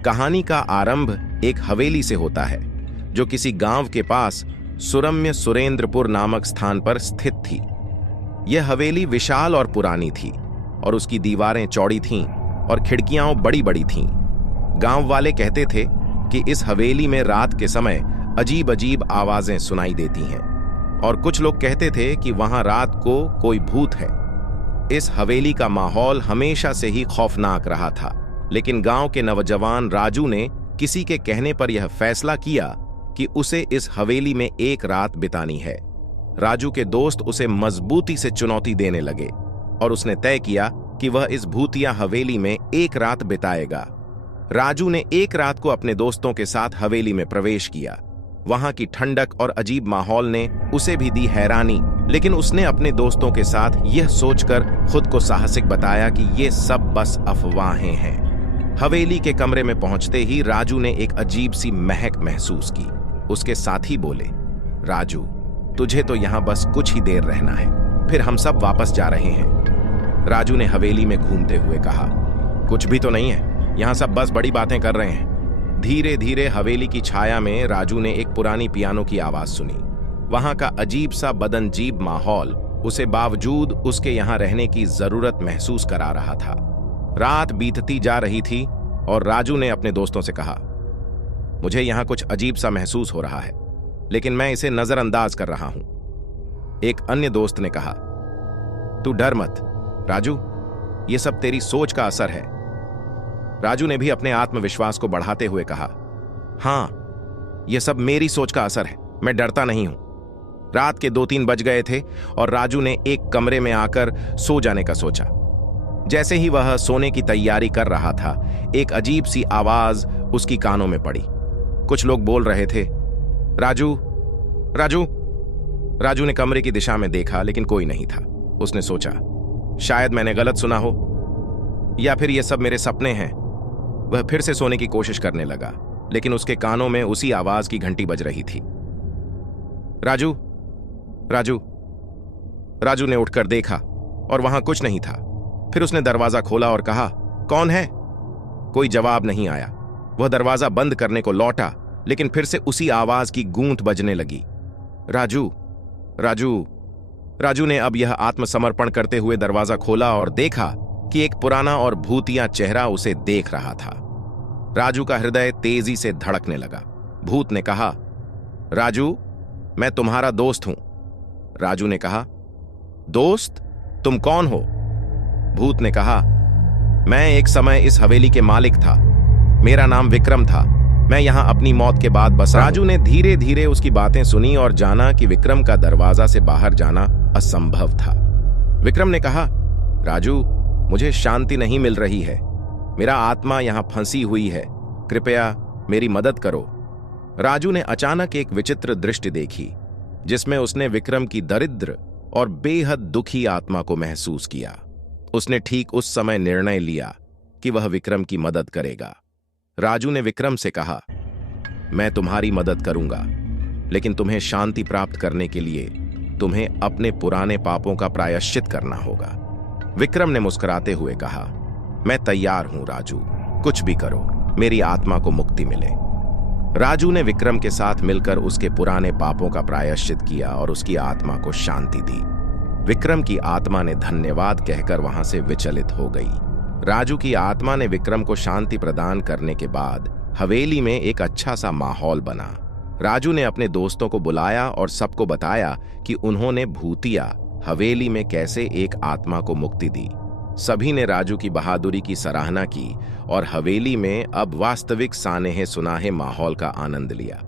कहानी का आरंभ एक हवेली से होता है जो किसी गांव के पास सुरम्य सुरेंद्रपुर नामक स्थान पर स्थित थी। यह हवेली विशाल और पुरानी थी और उसकी दीवारें चौड़ी थीं और खिड़कियां बड़ी बड़ी थीं। गांव वाले कहते थे कि इस हवेली में रात के समय अजीब अजीब आवाजें सुनाई देती हैं और कुछ लोग कहते थे कि वहां रात को कोई भूत है। इस हवेली का माहौल हमेशा से ही खौफनाक रहा था, लेकिन गांव के नौजवान राजू ने किसी के कहने पर यह फैसला किया कि उसे इस हवेली में एक रात बितानी है। राजू के दोस्त उसे मजबूती से चुनौती देने लगे और उसने तय किया कि वह इस भूतिया हवेली में एक रात बिताएगा। राजू ने एक रात को अपने दोस्तों के साथ हवेली में प्रवेश किया। वहां की ठंडक और अजीब माहौल ने उसे भी दी हैरानी, लेकिन उसने अपने दोस्तों के साथ यह सोचकर खुद को साहसिक बताया कि ये सब बस अफवाहें हैं। हवेली के कमरे में पहुंचते ही राजू ने एक अजीब सी महक महसूस की। उसके साथी बोले, राजू, तुझे तो यहां बस कुछ ही देर रहना है, फिर हम सब वापस जा रहे हैं। राजू ने हवेली में घूमते हुए कहा, कुछ भी तो नहीं है, यहां सब बस बड़ी बातें कर रहे हैं। धीरे धीरे हवेली की छाया में राजू ने एक पुरानी पियानो की आवाज सुनी। वहां का अजीब सा बदनजीब माहौल उसे बावजूद उसके यहां रहने की जरूरत महसूस करा रहा था। रात बीतती जा रही थी और राजू ने अपने दोस्तों से कहा, मुझे यहां कुछ अजीब सा महसूस हो रहा है, लेकिन मैं इसे नजरअंदाज कर रहा हूं। एक अन्य दोस्त ने कहा, तू डर मत राजू, यह सब तेरी सोच का असर है। राजू ने भी अपने आत्मविश्वास को बढ़ाते हुए कहा, हां, यह सब मेरी सोच का असर है, मैं डरता नहीं हूं। रात के 2-3 बज गए थे और राजू ने एक कमरे में आकर सो जाने का सोचा। जैसे ही वह सोने की तैयारी कर रहा था, एक अजीब सी आवाज उसकी कानों में पड़ी। कुछ लोग बोल रहे थे, राजू राजू। राजू ने कमरे की दिशा में देखा, लेकिन कोई नहीं था। उसने सोचा, शायद मैंने गलत सुना हो या फिर ये सब मेरे सपने हैं। वह फिर से सोने की कोशिश करने लगा, लेकिन उसके कानों में उसी आवाज की घंटी बज रही थी। राजू राजू। राजू ने उठकर देखा और वहां कुछ नहीं था। फिर उसने दरवाजा खोला और कहा, कौन है? कोई जवाब नहीं आया। वह दरवाजा बंद करने को लौटा, लेकिन फिर से उसी आवाज की गूंज बजने लगी, राजू राजू। राजू ने अब यह आत्मसमर्पण करते हुए दरवाजा खोला और देखा कि एक पुराना और भूतिया चेहरा उसे देख रहा था। राजू का हृदय तेजी से धड़कने लगा। भूत ने कहा, राजू, मैं तुम्हारा दोस्त हूं। राजू ने कहा, दोस्त? तुम कौन हो? भूत ने कहा, मैं एक समय इस हवेली के मालिक था। मेरा नाम विक्रम था। मैं यहां अपनी मौत के बाद बसा। राजू ने धीरे धीरे उसकी बातें सुनी और जाना कि विक्रम का दरवाजा से बाहर जाना असंभव था। विक्रम ने कहा, राजू, मुझे शांति नहीं मिल रही है। मेरा आत्मा यहां फंसी हुई है। कृपया मेरी मदद करो। राजू ने अचानक एक विचित्र दृष्टि देखी, जिसमें उसने विक्रम की दरिद्र और बेहद दुखी आत्मा को महसूस किया। उसने ठीक उस समय निर्णय लिया कि वह विक्रम की मदद करेगा। राजू ने विक्रम से कहा, मैं तुम्हारी मदद करूंगा, लेकिन तुम्हें शांति प्राप्त करने के लिए तुम्हें अपने पुराने पापों का प्रायश्चित करना होगा। विक्रम ने मुस्कुराते हुए कहा, मैं तैयार हूं राजू, कुछ भी करो, मेरी आत्मा को मुक्ति मिले। राजू ने विक्रम के साथ मिलकर उसके पुराने पापों का प्रायश्चित किया और उसकी आत्मा को शांति दी। विक्रम की आत्मा ने धन्यवाद कहकर वहां से विचलित हो गई। राजू की आत्मा ने विक्रम को शांति प्रदान करने के बाद हवेली में एक अच्छा सा माहौल बना। राजू ने अपने दोस्तों को बुलाया और सबको बताया कि उन्होंने भूतिया हवेली में कैसे एक आत्मा को मुक्ति दी। सभी ने राजू की बहादुरी की सराहना की और हवेली में अब वास्तविक सानेह सुनाहे माहौल का आनंद लिया।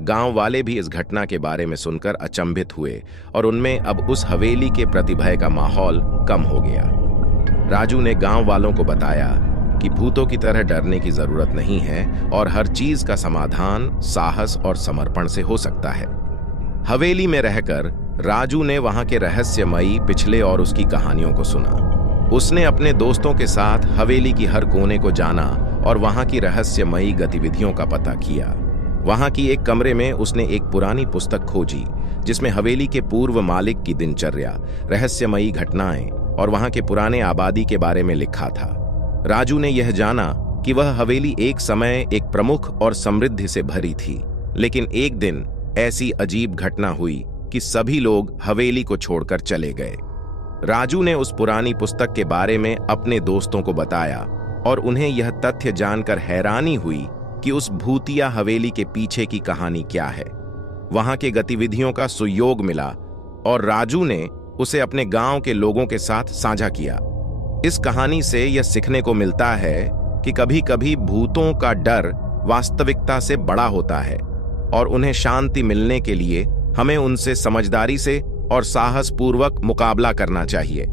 गांव वाले भी इस घटना के बारे में सुनकर अचंभित हुए और उनमें अब उस हवेली के प्रति भय का माहौल कम हो गया। राजू ने गांव वालों को बताया कि भूतों की तरह डरने की जरूरत नहीं है और हर चीज का समाधान साहस और समर्पण से हो सकता है। हवेली में रहकर राजू ने वहां के रहस्यमयी पिछले और उसकी कहानियों को सुना। उसने अपने दोस्तों के साथ हवेली की हर कोने को जाना और वहां की रहस्यमयी गतिविधियों का पता किया। वहां की एक कमरे में उसने एक पुरानी पुस्तक खोजी, जिसमें हवेली के पूर्व मालिक की दिनचर्या, रहस्यमयी घटनाएं और वहां के पुराने आबादी के बारे में लिखा था। राजू ने यह जाना कि वह हवेली एक समय एक प्रमुख और समृद्धि से भरी थी, लेकिन एक दिन ऐसी अजीब घटना हुई कि सभी लोग हवेली को छोड़कर चले गए। राजू ने उस पुरानी पुस्तक के बारे में अपने दोस्तों को बताया और उन्हें यह तथ्य जानकर हैरानी हुई कि उस भूतिया हवेली के पीछे की कहानी क्या है। वहां के गतिविधियों का सुयोग मिला और राजू ने उसे अपने गांव के लोगों के साथ साझा किया। इस कहानी से यह सीखने को मिलता है कि कभी-कभी भूतों का डर वास्तविकता से बड़ा होता है और उन्हें शांति मिलने के लिए हमें उनसे समझदारी से और साहस पूर्वक मुकाबला करना चाहिए।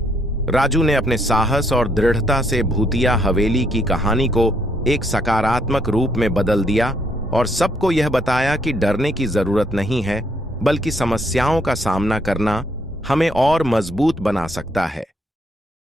राजू ने अपने साहस और दृढ़ता से भूतिया हवेली की कहानी को एक सकारात्मक रूप में बदल दिया और सबको यह बताया कि डरने की जरूरत नहीं है, बल्कि समस्याओं का सामना करना हमें और मजबूत बना सकता है।